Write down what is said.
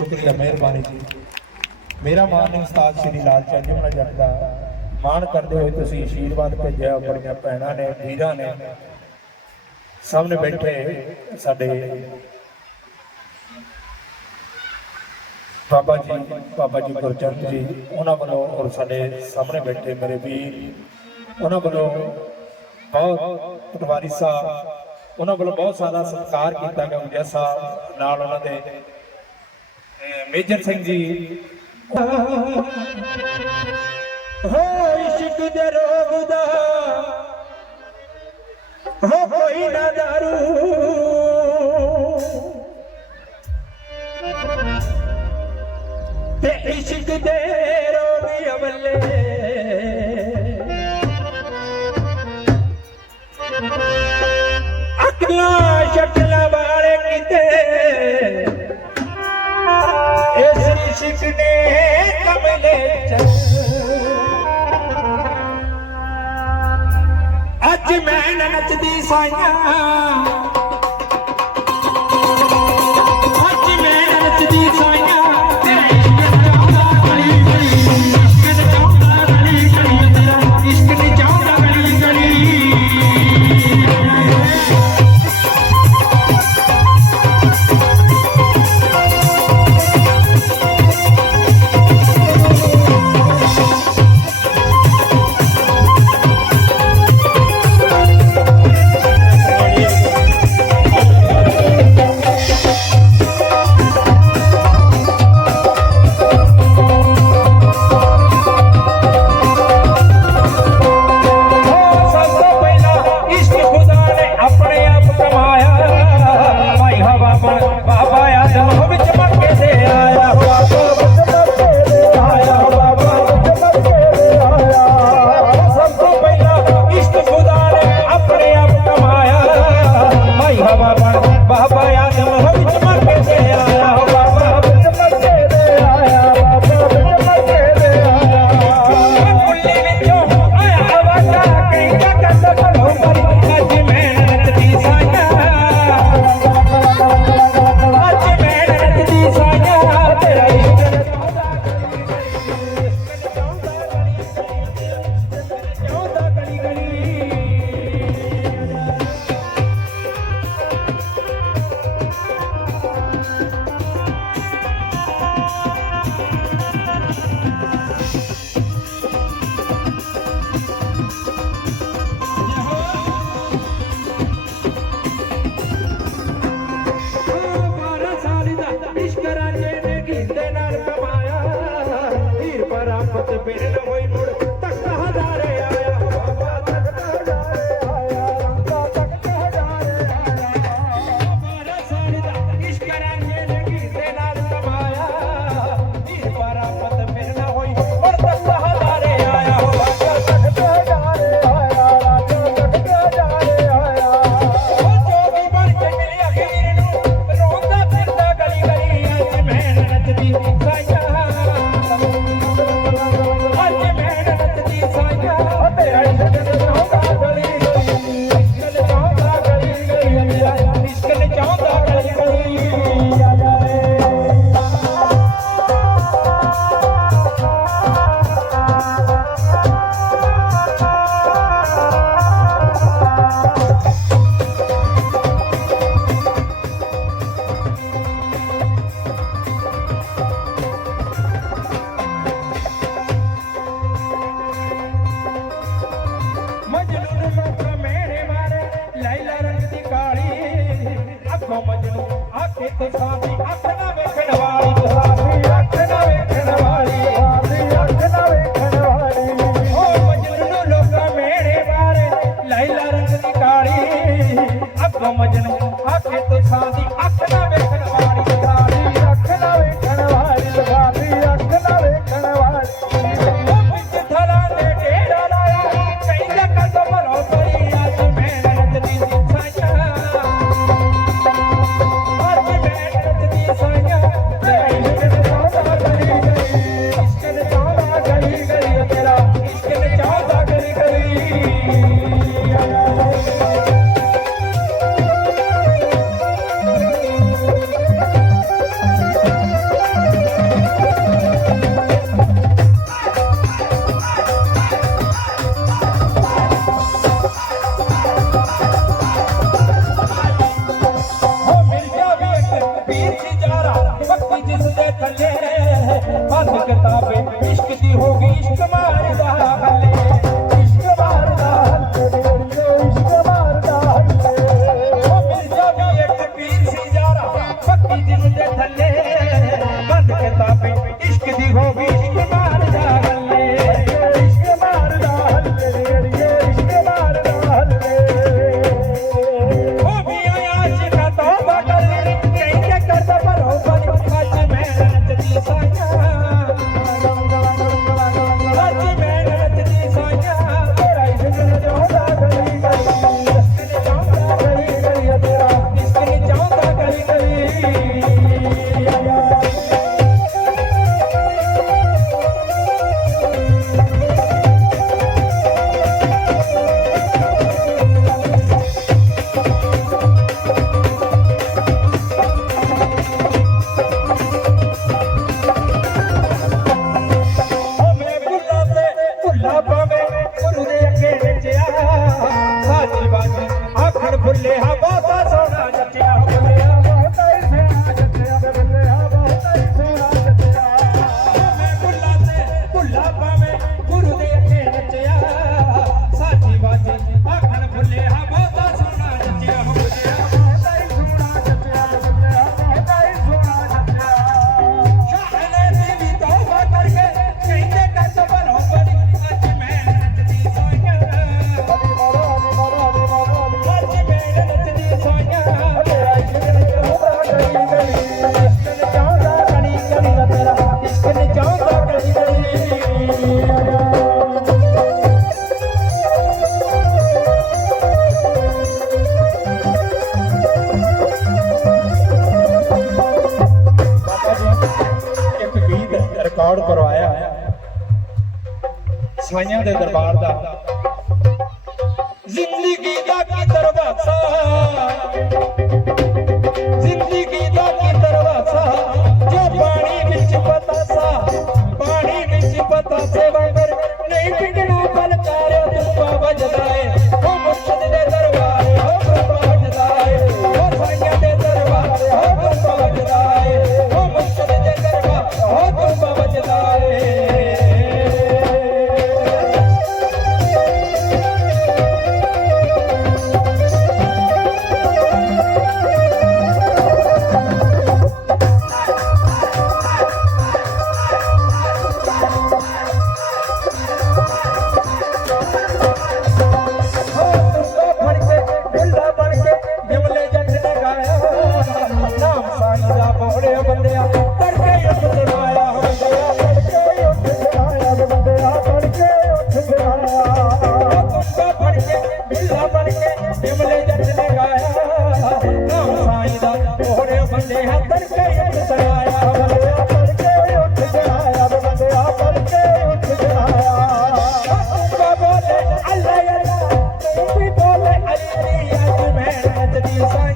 ਸ਼ੁਕਰੀਆ ਮਿਹਰਬਾਨੀ ਜੀ। ਮੇਰਾ ਮਾਨਯੋਗ ਉਸਤਾਦ ਸ਼੍ਰੀ ਲਾਲ ਚੰਦ ਜੀ ਉਹਨਾਂ ਜੱਟ ਮਾਣ ਕਰਦੇ ਹੋਏ ਤੁਸੀਂ ਆਸ਼ੀਰਵਾਦ ਭੇਜਿਆ ਆਪਣੀਆਂ ਭੈਣਾਂ ਨੇ, ਵੀਰਾਂ ਨੇ। ਸਭ ਨੇ ਬੈਠੇ ਸਾਡੇ। ਬਾਬਾ ਜੀ ਬਾਬਾ ਜੀ ਗੁਰਚਰਨ ਜੀ, ਉਹਨਾਂ ਵੱਲੋਂ ਔਰ ਸਾਡੇ ਸਾਹਮਣੇ ਬੈਠੇ ਮੇਰੇ ਵੀਰ, ਉਹਨਾਂ ਵੱਲੋਂ ਬਹੁਤ ਪਟਵਾਰੀ ਸਾਹਿਬ, ਉਹਨਾਂ ਵੱਲੋਂ ਬਹੁਤ ਸਾਰਾ ਸਤਿਕਾਰ ਕੀਤਾ ਗਿਆ ਜੈਸਾ ਨਾਲ ਉਹਨਾਂ ਦੇ। ਮੇਜਰ ਸਿੰਘ ਜੀ। ਹੋ ਇਸ਼ਕ ਦੇ ਰੋਗ ਦਾ ਹੋ ਕੋਈ ਨਾ ਦਾਰੂ। ਤੇ ਇਸ਼ਕ ਦੇ ਅੱਜ ਮੈਂ ਨੱਚਦੀ ਸਾਈਆਂ। perdido খাওয়া ਸਵਾਈਆਂ ਦੇ ਦਰਬਾਰ ਦਾ। ਜ਼ਿੰਦਗੀ ਦਾ ਕੀ ਦਰਵਾਜ਼ਾ Thank you.